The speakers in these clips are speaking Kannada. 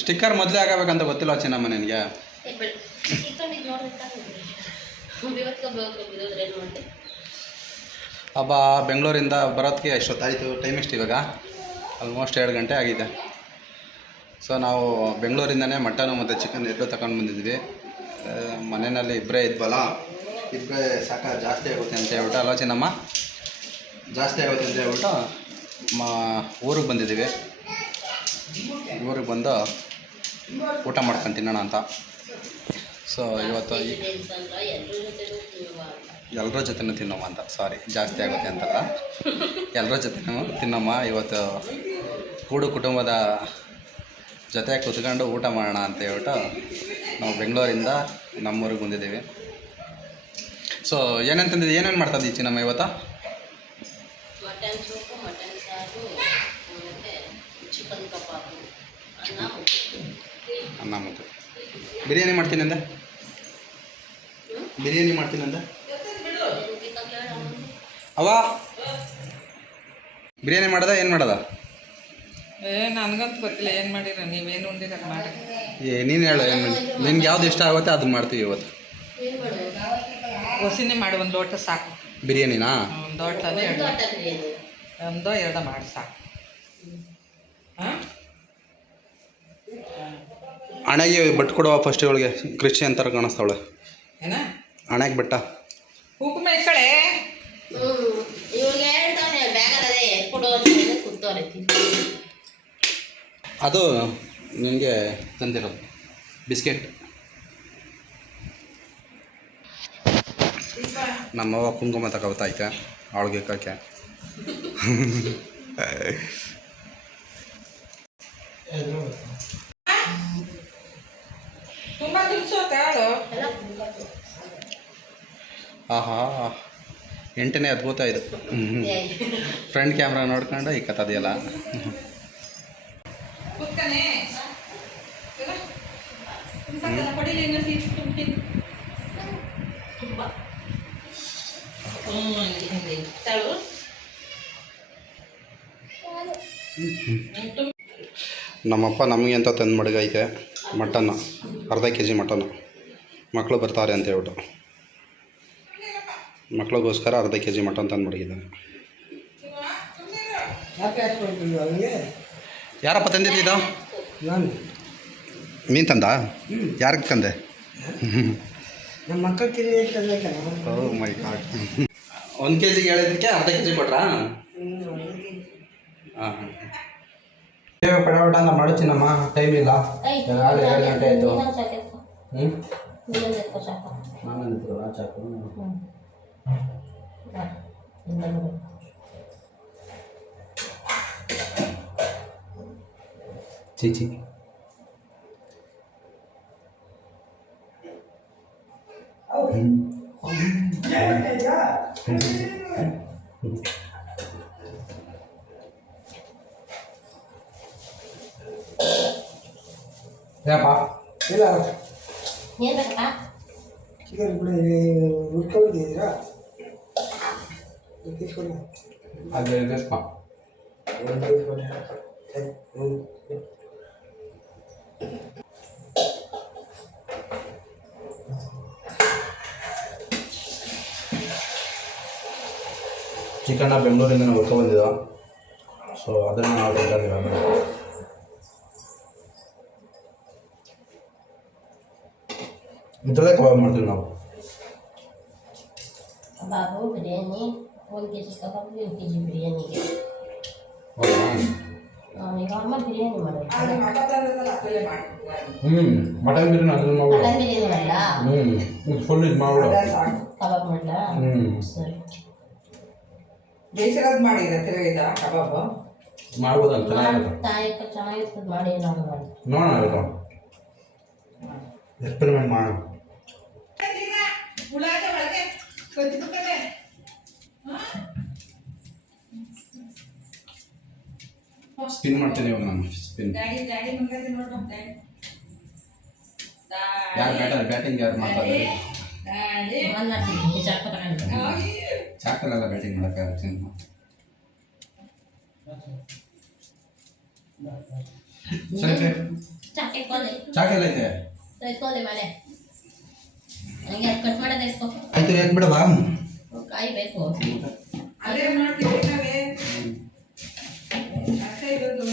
ಸ್ಟಿಕ್ಕರ್ ಮೊದಲೇ ಆಗಬೇಕಂತ ಗೊತ್ತಿಲ್ಲ ಚಿನ್ನಮ್ಮ ನಿನಗೆ. ಹಬ್ಬ ಬೆಂಗಳೂರಿಂದ ಬರೋದಕ್ಕೆ ಎಷ್ಟೊತ್ತಾಯಿತು? ಟೈಮ್ ಎಷ್ಟು ಇವಾಗ? ಆಲ್ಮೋಸ್ಟ್ 2 ಗಂಟೆ ಆಗಿದೆ. ಸೊ ನಾವು ಬೆಂಗಳೂರಿಂದನೇ ಮಟನು ಮತ್ತು ಚಿಕನ್ ಎರಡೂ ತಗೊಂಡು ಬಂದಿದ್ವಿ. ಮನೆಯಲ್ಲಿ ಇಬ್ಬರೇ ಇದ್ವಲ್ಲ, ಇಬ್ಬರೇ ಜಾಸ್ತಿ ಆಗುತ್ತೆ ಅಂತ ಹೇಳ್ಬಿಟ್ಟು ಅಲ್ಲ ಚಿನ್ನಮ್ಮ, ಜಾಸ್ತಿ ಆಗುತ್ತೆ ಅಂತ ಹೇಳ್ಬಿಟ್ಟು ಊರಿಗೆ ಬಂದಿದ್ದೀವಿ. ಊರಿಗೆ ಬಂದು ಊಟ ಮಾಡ್ಕೊಂಡು ತಿನ್ನೋಣ ಅಂತ. ಸೊ ಇವತ್ತು ಎಲ್ಲರ ಜೊತೆನೂ ತಿನ್ನೋಮ್ಮ ಅಂತ, ಸಾರಿ ಜಾಸ್ತಿ ಆಗುತ್ತೆ ಅಂತಲ್ಲ, ಎಲ್ಲರ ಜೊತೆನೂ ತಿನ್ನೋಮ್ಮ. ಇವತ್ತು ಕುಟುಂಬದ ಜೊತೆ ಕುತ್ಕೊಂಡು ಊಟ ಮಾಡೋಣ ಅಂತ ಹೇಳ್ಬಿಟ್ಟು ನಾವು ಬೆಂಗಳೂರಿಂದ ನಮ್ಮೂರಿಗೆ ಬಂದಿದ್ದೀವಿ. ಸೊ ಏನೇನು ತಂದಿದ್ದು, ಏನೇನು ಮಾಡ್ತಾಯಿದ್ದೀವಿ ಚಿನ್ನಮ್ಮ ಇವತ್ತು? ಮಟನ್ ಸೂಪು, ಮಟನ್ ಸಾರು, ಮತ್ತು ಚಿಕನ್ ಕಬಾಬು, ಅನ್ನ ಮುದ್ದೆ. ಬಿರಿಯಾನಿ ಮಾಡ್ತೀನಂದೆ, ಬಿರಿಯಾನಿ ಮಾಡ್ತೀನಂದೆ ಅವ ಬಿರಿಯಾನಿ ಮಾಡೋದ ಏನು ಮಾಡೋದ? ನನಗಂತೂ ಗೊತ್ತಿಲ್ಲ ಏನು ಮಾಡಿರ, ನೀವೇನು ಉಂಡಿರ ಮಾಡಿ. ನೀನು ಹೇಳು, ಏನು ನಿನ್ಗೆ ಯಾವ್ದು ಇಷ್ಟ ಆಗುತ್ತೆ ಅದನ್ನ ಮಾಡ್ತೀವಿ ಇವತ್ತು. ಹೊಸಿನೇ ಮಾಡಿ ಒಂದು ಲೋಟ ಸಾಕು. ಬಿರಿಯಾನಿನಾ? ಒಂದು ಲೋಟನೇ ಒಂದೋ ಎರಡೋ ಮಾಡಿ ಸಾಕು. ಹಾಂ, ಹಣೆಗೆ ಬಟ್ಟು ಕೊಡುವ ಫಸ್ಟ್ ಇವಳಿಗೆ. ಕ್ರಿಶ್ಚಿಯನ್ ಥರ ಕಾಣಿಸ್ತಾವಳೆ. ಏನ ಹಣೆಗೆ ಬಟ್ಟ ಕುಂಕುಮ ಇಟ್ಕಳೆ. ಅದು ನಿನಗೆ ತಂದಿರೋದು ಬಿಸ್ಕೆಟ್. ನಮ್ಮವ್ವ ಕುಂಕುಮ ತಗೋತೈತೆ ಅವಳಿಗೆ ಕಾಕೆ. ಆಹಾ, 8ನೇ ಅದ್ಭುತ ಇದು. ಫ್ರಂಟ್ ಕ್ಯಾಮ್ರಾ ನೋಡ್ಕೊಂಡು ಈ ಕತ್ತದೆಯಲ್ಲ. ನಮ್ಮಪ್ಪ ನಮಗೆ ಅಂತ ತಂದು ಮಡಗೈತೆ ಮಟನ್ನು, ಅರ್ಧ kg ಮಟನ್ನು. ಮಕ್ಕಳು ಬರ್ತಾರೆ ಅಂತ ಹೇಳ್ಬಿಟ್ಟು ಮಕ್ಕಳಿಗೋಸ್ಕರ ಅರ್ಧ kg ಮಟನ್ ತಂದು ಮಡಗಿದ್ದಾನೆ. ಯಾರಪ್ಪ ತಂದಿದ್ದು? ಮೀನು ತಂದ? ಯಾರಿಗೆ ತಂದೆ? ನಮ್ಮ ಮಕ್ಕಳು. ಓ ಮೈ ಗಾಡ್. 1 kg ಹೇಳಿದ್ದಕ್ಕೆ ಅರ್ಧ kg ಕೊಟ್ರಾ? ಹಾಂ ಹಾಂ, ಪಟಾಪಟ ಅಂತ ಮಾಡುತ್ತೀನಮ್ಮ, ಟೈಮ್ ಇಲ್ಲ. 2 ಗಂಟೆ ಆಯಿತು. ಚೀಚಿ ಏನಪ್ಪ? ಇಲ್ಲ ಏನು ಬೇಕಪ್ಪ? ಚಿಕನ್ ಕೂಡ ಹುಡ್ಕೊಂಡಿದ್ದೀರಾ? ಅದು ಬೇಕಪ್ಪ. ಚಿಕನ್ನ ಬೆಂಗಳೂರಿಂದ ನಾವು ಹುಡ್ಕೊಬಂದಿದ್ದ. ಸೊ ಅದನ್ನು ನಾವು ತಿಂದಿದ್ದೀವಿ. ಇದರಲ್ಲೇ ಕಬಾಬ್ ಮಾಡ್ತೀವಿ ನಾವು. ಕಬಾಬು, ಬಿರಿಯಾನಿ, 1 kg ಕಬಾಬು, 1 kg ಬಿರಿಯಾನಿಗೆ. ಈಗ ಅಮ್ಮ ಬಿರಿಯಾನಿ ಮಾಡೋದು. ಮಟನ್ ಬಿರಿಯಾನಿ ಅದನ್ನು ಮಾಡ್ಬಿಡು. ಮಟನ್ ಬಿರಿಯಾನಿ ಮಾಡಲ್ಲ, ಫುಲ್ ಇದು ಮಾಡ್ಬಿಡು. ಕಬಾಬ್ ಮಾಡಲ್ಲ. ಸರಿ, ಬೇಯಿಸಿರೋದು ಮಾಡಿದ ತಿರುಗಿದ ಕಬಾಬು ಮಾಡ್ಬೋದಲ್ಲ, ಚೆನ್ನಾಗಿರುತ್ತೆ. ತಾಯಕ್ಕ ಚೆನ್ನಾಗಿರ್ತದೆ ಮಾಡಿ. ನಾವು ಮಾಡಿ ನೋಡೋಣ ಆಯಿತು, ಎಕ್ಸ್ಪೆರಿಮೆಂಟ್ ಮಾಡೋಣ. ಸ್ಪಿನ್ ಮಾಡ್ತೀನಿ ಇವಾಗ ನಾನು. ಸ್ಪಿನ್ ಯಾರು ಬ್ಯಾಟಿಂಗ್ ಯಾರು ಮಾಡ್ತಾರೆ? ಚಾಕಲೆಲ್ಲ ಬ್ಯಾಟಿಂಗ್ ಮಾಡೋಕ್ಕಾಗುತ್ತೆ. ಸರಿ ಸರಿ ಚಾಕೆ ಕೊಲೆ ಚಾಕೆಲ್ಲ ಐತೆ ಎತ್ಕೊಳ್ಳಿ ಮಳೆ ನನಗೆ ಕಟ್ ಮಾಡೋದು ಎತ್ಕೊ ಆಯ್ತು ಎತ್ ಬಿಡವಾ ಕಾಯಿ ಬೇಕು ಅದೇ ಮಾಡ್ತೀವಿ ನಾವೇ ಅಷ್ಟೇ ಇರೋದು.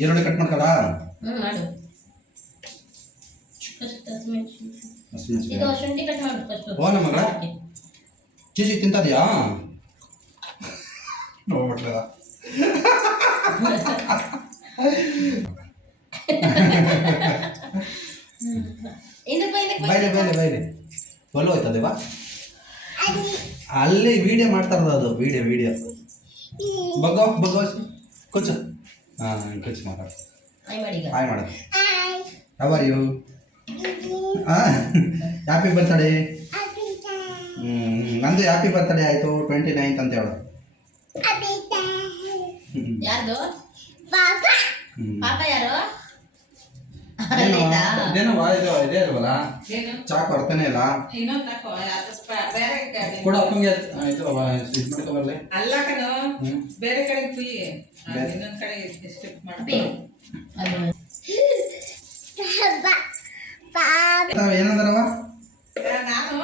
ಈರುಳ್ಳಿ ಕಟ್ ಮಾಡ್ಕೊಳ್ಳಾ ಮಾಡು ಇದು ಶುಂಠಿ ಕಟ್ ಮಾಡು ಫಸ್ಟ್ ಓ ನಮಗ ಚೀಚಿ ತಿಂತದ್ಯಾ ನೋಡ್ಬಿಟ್ಲ ಬೈಲೆ ಬೈಲೆ ಬೈಲೆ ಒಲ್ಲ ಹೋಯ್ತದೇವಾ ಅಲ್ಲಿ ವಿಡಿಯೋ ಮಾಡ್ತಾ ಇರೋದು ಅದು ವಿಡಿಯೋ ಬಗ್ಗೋ ಕೊಚ್ಚ ಹಾಂ ಕೊಚ್ಚು ಮಾತಾಡ ಹಾಯ್ ಮಾಡ how are you happy birthday ನಂದು ಹ್ಯಾಪಿ ಬರ್ತ್ಡೇ ಆಯಿತು 29th ಅಂತ ಹೇಳು ಯಾರ್ದು ಪಾಪ ಯಾರು ಇದೇನೋ ಇದು ಇದೇ ಇಲ್ವಲ್ಲ ಏನು ಚಾಕ್ ಬರ್ತೇನೆ ಇಲ್ಲ ಇನ್ನೊಂದು ತಕೋ ಬೇರೆ ಕಡೆ. ಕೂಡ ಅಪ್ಪಂಗೆ ಇದು ಇದು ಮಾಡ್ಕೊ ಬರ್ಲಿ ಅಲ್ಲ ಕಣೋ ಹ್ಮ್. ಬೇರೆ ಕಡೆ ಕುಯ್ಯಿ ಬೇರೆ. ಇನ್ನೊಂದ್ ಕಡೆ ಶಿಫ್ಟ್ ಅಪ್ಪಿ. ಮಾಡ್ತೀನಿ. ಅದು ಏನಂದ್ರವ ನಾನು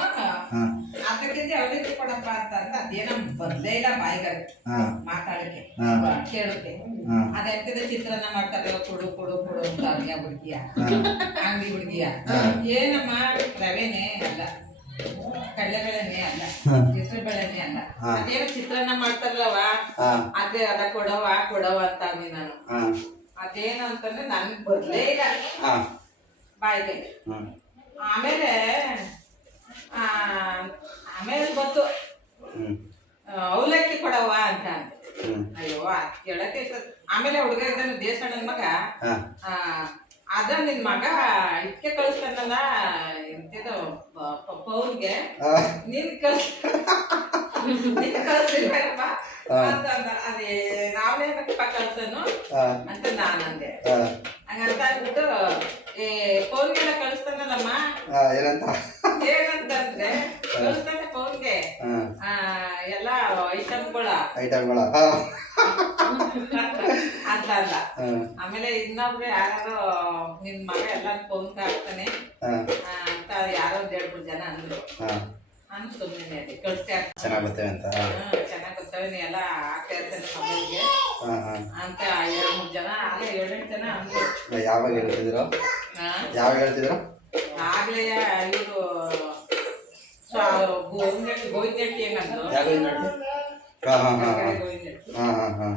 ಹಾಂ ಅದಕ್ಕಿಂತ ಅವಳಿಗೆ ಕೊಡಪ್ಪ ಅಂತ ಅಂದ ಅದೇನೋ ಬರ್ಲೇ ಇಲ್ಲ ಬಾಯಿಗೆ ಹಾಂ ಮಾತಾಡಕ್ಕೆ ಹಾ. ಕೇಳಕ್ಕೆ ಹಾಂ ಅದೆಂತದ ಚಿತ್ರಾನ್ನ ಮಾಡ್ತಾರೆ ಕೊಡು ಕೊಡು ಕೊಡು ಅಂತ ಹಂಗೆ ಹುಡುಗಿಯ ಹಾಂ ಅಂಗಡಿ ಹುಡುಗಿಯ ಹಾ. ಏನಮ್ಮ ರವೆನೇ ಅಲ್ಲ ಕಡಲೆಬೇಳೆನೇ ಅಲ್ಲ ಹಾ. ಹೆಸರು ಬೇಳೆನೇ ಅಲ್ಲ ಹಾ. ಅದೇನೋ ಚಿತ್ರಾನ್ನ ಮಾಡ್ತಾರಲ್ಲವ ಹಾಂ ಅದೇ ಅದ ಕೊಡವ ಅಂತ ಅಂದಿ ನಾನು ಹಾಂ ಅದೇನು ಅಂತಂದ್ರೆ ನನ್ಗೆ ಬರ್ಲೇ ಇಲ್ಲ ಹಾಂ ಬಾಯಿಗೆ ಹಾಂ ಆಮೇಲೆ ಆ, ಆಮೇಲೆ ಗೊತ್ತು ಹ್ಞೂ ಅವಲಕ್ಕಿ ಕೊಡವ ಅಂತ ಅಂದೆ. ಹ್ಞೂ ಅಯ್ಯೋ ಅದ್ ಕೇಳಕ್ಕೆ ಇರ್ತದೆ. ಆಮೇಲೆ ಹುಡುಗ ಇದ್ದಾನೆ ದೇಶಣ್ಣನ ಮಗ ಹಾಂ ಆ, ಅದ ನಿನ್ ಮಗ ಇದಕ್ಕೆ ಕಳಿಸ್ತಾನಲ್ಲ ಎಂತಿದು ಪೌನ್ಗೆ ನೀನ್ ಕಳಿಸ್ತಿಲ್ವೇನಪ್ಪ ಅಂತ ಅಂದ. ಅದೇ ನಾವೇನಪ್ಪ ಕಳ್ಸನು ಅಂತ ನಾನಂದೆ. ಹಂಗಂತ ಅಂದ್ಬಿಟ್ಟು ಏ ಪೌನ್ಗೆಲ್ಲ ಕಳಿಸ್ತಾನಲ್ಲಮ್ಮ ಏನಂತ ಏನಂತಂದ್ರೆ ಕಳಿಸ್ತಾನೆ ಪೌನ್ಗೆ ಹಾಂ ಎಲ್ಲ ಐಟಮ್ಗಳ ಐಟಮ್ಗಳ ಅಂತ ಅಲ್ಲ. ಹಾಂ ಆಮೇಲೆ ಇನ್ನೊಬ್ರು ಯಾರು ನಿನ್ ಮಗ ಎಲ್ಲ ಫೋನ್ ಹಾಕ್ತಾನೆ ಹಾಂ ಅಂತ ಯಾರೋ ಒಂದ್ 2-3 ಜನ ಅಂದ್ರು. ಹಾಂ ನಾನು ಸುಮ್ಮನೆ ಅದೇ ಕಳಿಸ್ತಾ ಚೆನ್ನಾಗಿ ಬರ್ತೇವೆ ಅಂತ ಚೆನ್ನಾಗ್ ಗೊತ್ತವೆ ನೀ ಎಲ್ಲ ಹಾಕ್ತಾ ಇರ್ತಾನೆ ಮೊಬೈಲ್ಗೆ ಹಾಂ ಹಾಂ ಅಂತ 2-3 ಜನ ಅಲ್ಲ 7-8 ಜನ ಅಂದ್ರು. ಯಾವಾಗ ಹೇಳ್ತಿದ್ರು ಹಾ, ಯಾವಾಗ ಹೇಳ್ತಿದ್ರು ಆಗ್ಲೇ ಇವರು ಗೋವಿಂದಟ್ಟಿ ಹೆಂಗಂದ್ರು ಯಾವಾಗ ಹೇಳ್ತಿ ಹಾಂ ಹಾಂ ಹಾಂ ಹಾಂ ಗೋವಿಂದಟ್ಟಿ ಹಾಂ ಹಾಂ ಹಾಂ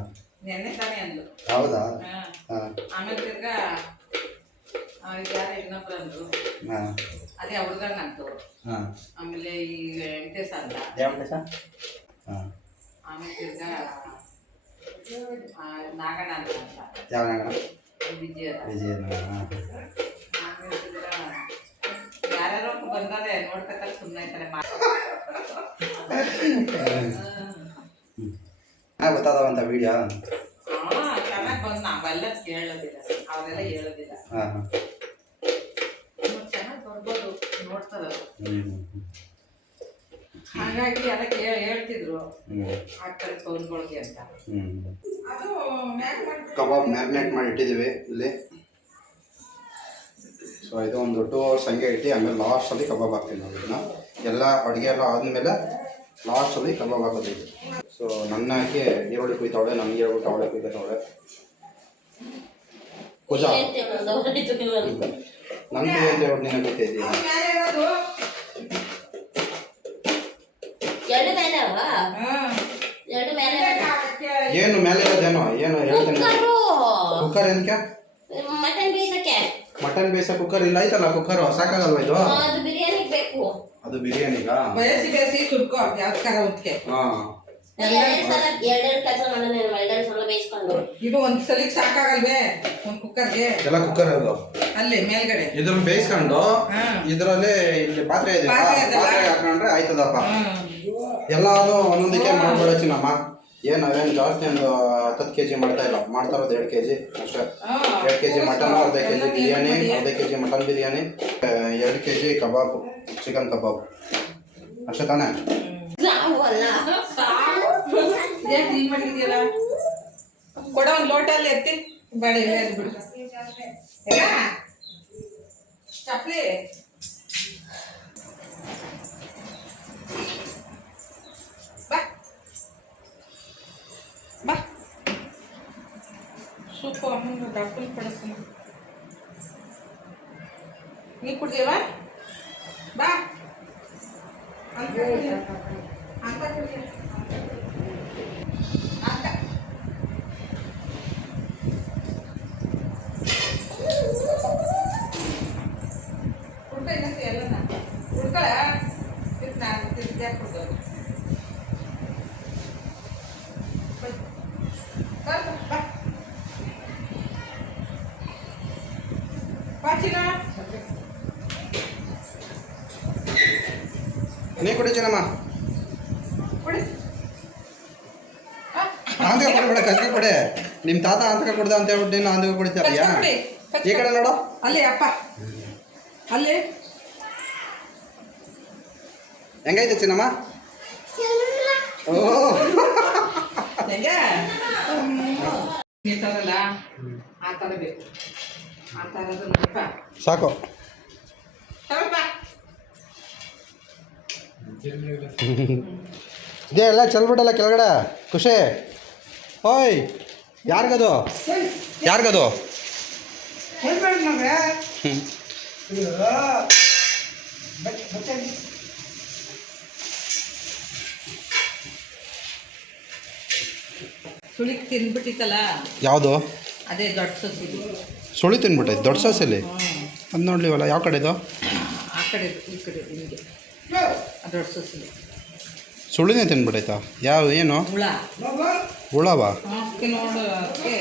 ನೆನ್ನೆ ತಾನೇ ಅಂದ್ರು. ಹೌದಾ ಹಾ. ಹಾಂ ಆಮೇಲೆ ತಿರ್ಗಾ ಯಾರ ಇನ್ನೊಬ್ರು ಅಂದ್ರು ಹಾಂ ಅದೇ ಹುಡುಗಂಗಂತು. ಹಾಂ ಆಮೇಲೆ ಈ ವೆಂಕಟೇಶ್ ಅಂತ ಯಾವ ಸರ್ ಹಾಂ ಆಮೇಲೆ ತಿರ್ಗಾ ನಾಗಣ್ಣ ಅಂತ ಯಾವ ನಗರ ವಿಜಯ ವಿಜಯನ ಹಾಂ ಆಮೇಲೆ ತಿರ್ಗಾ ಯಾರ್ಯಾರೋ ಬಂದಾರೆ ನೋಡ್ಬೇಕಾದ್ರೆ ಸುಮ್ಮನೆ ಇರ್ತಾರೆ ಚೆನ್ನಾಗಿ ಗೊತ್ತಾದವಂತ ವಿಡಿಯೋ ಚೆನ್ನಾಗಿ ಬಂದು ನಾವೆಲ್ಲ ಕೇಳೋದಿಲ್ಲ ಅವರೆಲ್ಲ ಹೇಳೋದಿಲ್ಲ. ಹಾಂ ಹಾಂ ಚೆನ್ನಾಗಿ ಬರ್ಬೋದು ನೋಡ್ತಾರ ಹ್ಞೂ ಹಾಗಾಗಿ ಎಲ್ಲ ಹೇಳ್ತಿದ್ರು ಹ್ಞೂ ಹಾಕ್ತಾರೆ ಫೋನ್ಗಳಿಗೆ ಅಂತ. ಹ್ಞೂ ಅದು ಕಬಾಬ್ ಮ್ಯಾರಿನೇಟ್ ಮಾಡಿ ಇಟ್ಟಿದ್ದೀವಿ ಇಲ್ಲಿ. ಸೊ ಇದು ಒಂದು 2 hours ಹಂಗೆ ಇಟ್ಟು ಆಮೇಲೆ ಲಾಸ್ಟಲ್ಲಿ ಕಬಾಬ್ ಹಾಕ್ತೀವಿ ನಾವು ಇದನ್ನು ಎಲ್ಲ ಅಡುಗೆ ಎಲ್ಲ ಆದಮೇಲೆ ಲಾಸ್ಟಲ್ಲಿ ಕಬಾಬ್ ಹಾಕೋದು ಇದು. ಸೊ ನನ್ನ ಹಾಕಿ ಈರುಳ್ಳಿ ಕುಯ್ತಾವಳೆ, ನನಗೆ ಹೇಳ್ಬಿಟ್ಟು ಅವಳೆ ಕುಯ್ತಾವಳೆ. ಪೂಜಾ ನನಗೆ ಅಂತ ಹೇಳ್ಬಿಟ್ಟು ನೀನು ಕುಯ್ತಾ ಮೇಲೆ ಇರೋದು ಎರಡು ಮೇಲೆ ಅಲ್ವಾ ಎರಡು ಮೇಲೆ ಏನು ಮೇಲೆ ಇರೋದೇನೋ ಏನು ಹೇಳ್ತೇನೆ. ಕುಕ್ಕರು ಕುಕ್ಕರ್ ಏನಕ್ಕೆ ಮಟನ್ ಬೇಯಿಸಕ್ಕೆ ಮಟನ್ ಬೇಯಿಸೋ ಕುಕ್ಕರ್ ಇಲ್ಲ ಐತಲ್ಲ ಕುಕ್ಕರು ಸಾಕಾಗಲ್ವಾ ಇದು ಅದು ಬಿರಿಯಾನಿಗೆ ಬೇಕು. ಅದು ಬಿರಿಯಾನಿಗ ಬೇಯಿಸಿ ಸುಡ್ಕೊ ಯಾವ್ದಕ್ಕಾರ ಹೊತ್ತಿಗೆ. ಹಾಂ ಎರಡೆರಡು ಕೆಲಸ ಮಾಡೋಣ, ಎರಡೆರಡು ಸಲ ಬೇಯಿಸ್ಕೊಂಡು ಇದು ಒಂದ್ ಸಲಿಗೆ ಸಾಕಾಗಲ್ವೇ ಒಂದ್ ಕುಕ್ಕರ್ಗೆ ಎಲ್ಲ ಕುಕ್ಕರ್ ಅದು ಅಲ್ಲಿ ಮೇಲ್ಗಡೆ ಇದ್ರಲ್ಲಿ ಬೇಯಿಸ್ಕೊಂಡು ಇದರಲ್ಲಿ ಇಲ್ಲಿ ಪಾತ್ರೆ ಇದೆ ಪಾತ್ರೆ ಅದಲ್ಲ? ಪಾತ್ರೆ ಹಾಕೊಂಡ್ರೆ ಆಯ್ತದಪ್ಪ. ಎಲ್ಲಾನು ಒಂದೊಂದಕ್ಕೆ ಮಾಡ್ಬೇಡ ಚಿನ್ನಮ್ಮ. ನಾವೇನು ಜಾಸ್ತಿ ಒಂದು 10 kg ಮಾಡ್ತಾ ಇಲ್ಲ, ಮಾಡ್ತಾ ಇರೋದು 2 kg ಅಷ್ಟೇ. 2 kg ಮಟನ್, ಅರ್ಧ kg ಬಿರಿಯಾನಿ, ಅರ್ಧ kg ಮಟನ್ ಬಿರಿಯಾನಿ, 2 kg ಕಬಾಬ್, ಚಿಕನ್ ಕಬಾಬ್ ಅಷ್ಟೇ ತಾನೇ. ಸಾವು ಅಲ್ಲ ಏನ್ ಕ್ಲೀನ್ ಮಾಡಿದ್ಯಲ್ಲ ಕೊಡ ಒಂದು ಲೋಟಲ್ಲಿ ಎತ್ತಿ ಬೇಡ ಇಲ್ಲ ಬಿಡು ಎಲ್ಲ ಚಪ್ಲಿ ಬಾ ಬಾ ಸೂಪು ಅಮ್ಮನ ಡಾಕ್ಟರ್ ಕಳಿಸ್ತೀನಿ ನೀ ಕುಡ್ದೇವ ಬಾ ಅಂತ ಅಂತ ಕುಡಿ ಅಂತ ಕುಡ್ಕ ಇನ್ನಂತೆ ಎಲ್ಲ ಕುಡ್ಕಳ ನಾನು ತಿರ್ಗಿ ಕೊಡ್ತೇವೆ ಬಾ ಪಾಚಿನ ನೀ ಕೊಡಿ ಚೆನ್ನಮ್ಮ ಕೊಡಿ ಆಂಧ್ರ ಕೊಡಬೇಡ ಕಸ್ಗೆ ಕೊಡೆ ನಿಮ್ಮ ತಾತ ಆಂಧ್ರ ಕೊಡ್ದ ಅಂತ ಹೇಳ್ಬಿಟ್ಟು ನೀನು ಆಂಧ್ರ ಕುಡಿತಾರಿಯಾ ಈ ಕಡೆ ನೋಡು ಅಲ್ಲಿ ಅಪ್ಪ ಅಲ್ಲಿ ಹೆಂಗೈತೆ ಚಿನ್ನಮ್ಮ ಓ ಹೆಂಗೆ ಈ ಥರ ಅಲ್ಲ ಆ ಥರ ಬೇಕು ಆ ಥರದ್ದು ನೋಡಪ್ಪ ಸಾಕು ತಗೊಳ್ಪ ಇದೇ ಎಲ್ಲ ಚೆಲ್ಬಿಡಲ್ಲ ಕೆಳಗಡೆ ಖುಷಿ ಓಯ್ ಯಾರಿಗದು ಯಾರಿಗದು ಹೇಳ್ಬೇಡ ಮಗ ಸುಳಿಕ್ ತಿಂದ್ಬಿಟ್ಟಿತ್ತಲ್ಲ ಯಾವುದು ಅದೇ ದೊಡ್ಡ ಸೊಸಿದು ಸುಳಿ ತಿನ್ಬಿಟ್ಟೈತೆ ದೊಡ್ಡ ಸೋಸಲ್ಲಿ ಅದು ನೋಡ್ಲಿವಲ್ಲ ಯಾವ ಕಡೆದು ಆ ಕಡೆ ಈ ಕಡೆ ಹಿಂಗೆ ಆ ದೊಡ್ಡ ಸೊಸಿದು ಸುಳಿನೇ ತಿನ್ಬಿಟ್ಟೈತಾ ಯಾವ ಏನು ಹುಳ ಹುಳವಾ ಅದಕ್ಕೆ ನೋಡು ಅದಕ್ಕೆ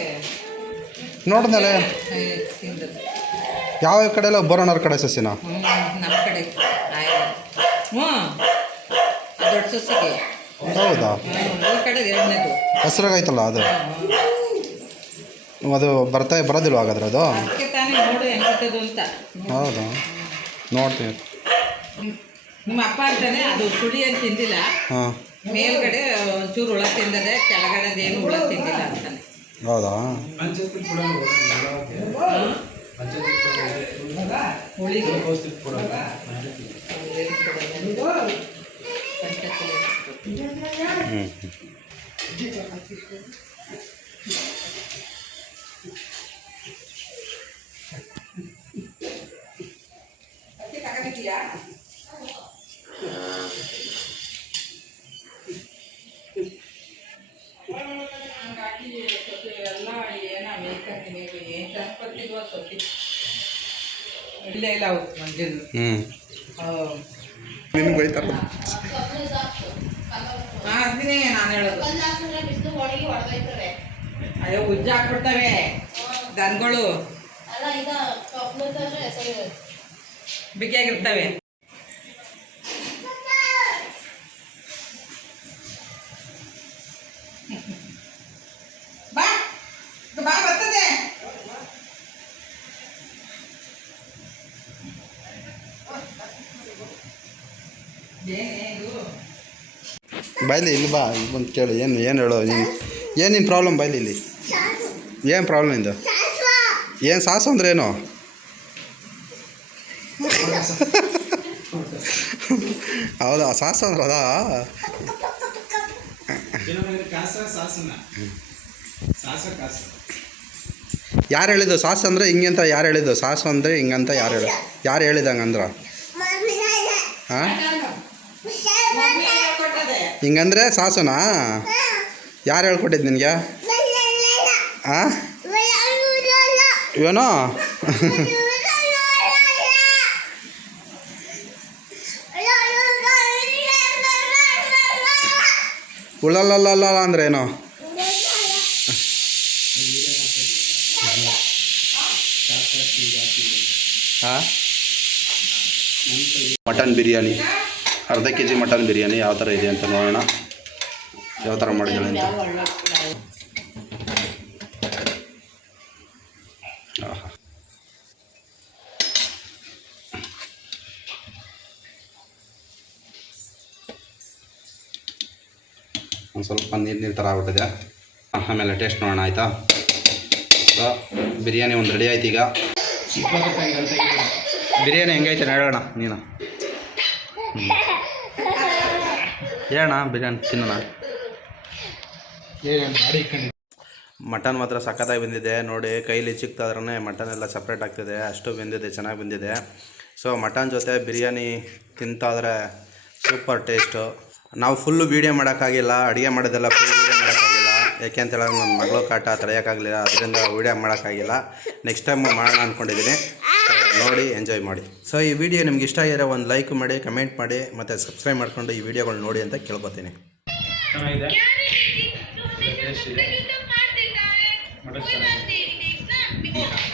ನೋಡ್ದಲೆ ತಿಂದದ್ದು ಯಾವ ಕಡೆ ಎಲ್ಲ ಬರೋಣವ್ರ ಕಡೆ ಸಸಿನ ನಮ್ಮ ಕಡೆ ಹ್ಞೂ ಆ ದೊಡ್ಡ ಸೊಸಿಗೆ ಹೌದಾ ಈ ಕಡೆ ಎರಡನೇದು ಹಸ್ರಾಗೈತಲ್ಲ ಅದು ಅದು ಬರೋದಿಲ್ವ ಹಾಗಾದ್ರೆ ಅದು ಅದಕ್ಕೆ ತಾನೇ ನೋಡು ಹೆಂಗಿರ್ತದು ಅಂತ ಹೌದಾ ನೋಡ್ತೀನಿ ನಿಮ್ಮ ಅಪ್ಪ ಅಂತಾನೆ ಅದು ಸುಳಿ ಅಂತ ತಿಂದಿಲ್ಲ ಹಾಂ ಮೇಲ್ಗಡೆ ಒಂಚೂರು ಹುಳ ತಿಂದದೆ ಕೆಳಗಡೆದೇನು ಹುಳ ತಿಂದಿಲ್ಲ ಅಂತಾನೆ ಹೌದಾ ಹುಳಿಗೆ ಹ್ಞೂ ಇಲ್ಲೇ ಇಲ್ಲ ಅವ್ರು ಮಂಜುನು ನಿನ್ಗೆ ಬೈತಾರ ಅದನ್ನೇ ನಾನು ಹೇಳೋದು ಅಯ್ಯೋ ಉಜ್ಜ ಹಾಕ್ಬಿಡ್ತವೆ ದನಗಳು ಬಿಗಿಯಾಗಿರ್ತವೆ ಬಾ ಬಾ ಬರ್ತದೆ ಬೈಲಿ ಇಲ್ಲಿ ಬಾ ಇಲ್ಲಿ ಬಂದು ಕೇಳು ಏನು ಹೇಳು ನೀನು ಏನು ನಿನ್ನ ಪ್ರಾಬ್ಲಮ್ ಬೈಲಿ ಇಲ್ಲಿ ಏನು ಪ್ರಾಬ್ಲಮ್ ಇಂದು ಏನು ಸಾಸು ಅಂದ್ರೆ ಏನು ಹೌದಾ ಸಾಸು ಅಂದ್ರೆ ಅದಾ ಯಾರು ಹೇಳಿದ್ದು ಸಾಸು ಅಂದರೆ ಹಿಂಗೆ ಅಂತ ಯಾರು ಹೇಳಿದ್ದು ಸಾಸು ಅಂದರೆ ಹಿಂಗಂತ ಯಾರು ಹೇಳಿದಂಗಂದ್ರ ಹಾಂ ಹಿಂಗಂದ್ರೆ ಸಾಸುನಾ ಯಾರು ಹೇಳ್ಕೊಟ್ಟಿದ್ದು ನಿನಗೆ ಹಾಂ ಏನೋ ಉಳ್ಳಲ್ಲ ಅಂದ್ರೆ ಏನೋ ಹಾಂ ಮಟನ್ ಬಿರಿಯಾನಿ ಅರ್ಧ ಕೆ ಜಿ ಮಟನ್ ಬಿರಿಯಾನಿ ಯಾವ ಥರ ಇದೆ ಅಂತ ನೋಡೋಣ ಯಾವ ಥರ ಮಾಡಿದ್ದಾಳೆ ಅಂತ ಆಹಾ ಒಂದು ಸ್ವಲ್ಪ ನೀರು ಥರ ಆಗ್ಬಿಟ್ಟಿದೆ ಆಮೇಲೆ ಟೇಸ್ಟ್ ನೋಡೋಣ ಆಯಿತಾ. ಸೊ ಬಿರಿಯಾನಿ ಒಂದು ರೆಡಿ ಆಯ್ತು ಈಗ. ಬಿರಿಯಾನಿ ಹೆಂಗೈತೆ ಹೇಳೋಣ ನೀನು. ಹೇಳೋಣ ಬಿರಿಯಾನಿ ತಿನ್ನೋಣ. ಮಟನ್ ಮಾತ್ರ ಸಖತ್ತಾಗಿ ಬಂದಿದೆ ನೋಡಿ. ಕೈಲಿ ಚಿಕ್ಕದಾದ್ರೇ ಮಟನ್ ಎಲ್ಲ ಸಪ್ರೇಟ್ ಆಗ್ತಿದೆ, ಅಷ್ಟು ಬೆಂದಿದೆ, ಚೆನ್ನಾಗಿ ಬಂದಿದೆ. ಸೊ ಮಟನ್ ಜೊತೆ ಬಿರಿಯಾನಿ ತಿಂತಾದರೆ ಸೂಪರ್ ಟೇಸ್ಟು. ನಾವು ಫುಲ್ಲು ವೀಡಿಯೋ ಮಾಡೋಕ್ಕಾಗಿಲ್ಲ, ಅಡುಗೆ ಮಾಡೋದೆಲ್ಲ ಫುಲ್ ವೀಡಿಯೋ ಮಾಡೋಕ್ಕಾಗಿಲ್ಲ. ಯಾಕೆ ಅಂತ ಹೇಳಿದ್ರೆ ನನ್ನ ಮಗಳು ಕಾಟ ತಡೆಯೋಕ್ಕಾಗಲಿಲ್ಲ, ಅದರಿಂದ ವೀಡಿಯೋ ಮಾಡೋಕ್ಕಾಗಿಲ್ಲ. ನೆಕ್ಸ್ಟ್ ಟೈಮ್ ಮಾಡೋಣ ಅಂದ್ಕೊಂಡಿದ್ದೀನಿ. ನೋಡಿ ಎಂಜಾಯ್ ಮಾಡಿ. ಸೊ ಈ ವಿಡಿಯೋ ನಿಮ್ಗೆ ಇಷ್ಟ ಆಗಿದ್ರೆ ಒಂದು ಲೈಕ್ ಮಾಡಿ, ಕಮೆಂಟ್ ಮಾಡಿ, ಮತ್ತು ಸಬ್ಸ್ಕ್ರೈಬ್ ಮಾಡಿಕೊಂಡು ಈ ವಿಡಿಯೋಗಳು ನೋಡಿ ಅಂತ ಕೇಳ್ಕೊತೀನಿ. ಚೆನ್ನಾಗಿದೆ, ಟೇಸ್ಟ್ ಇದೆ, ಮಟನ್ ಚೆನ್ನಾಗಿದೆ.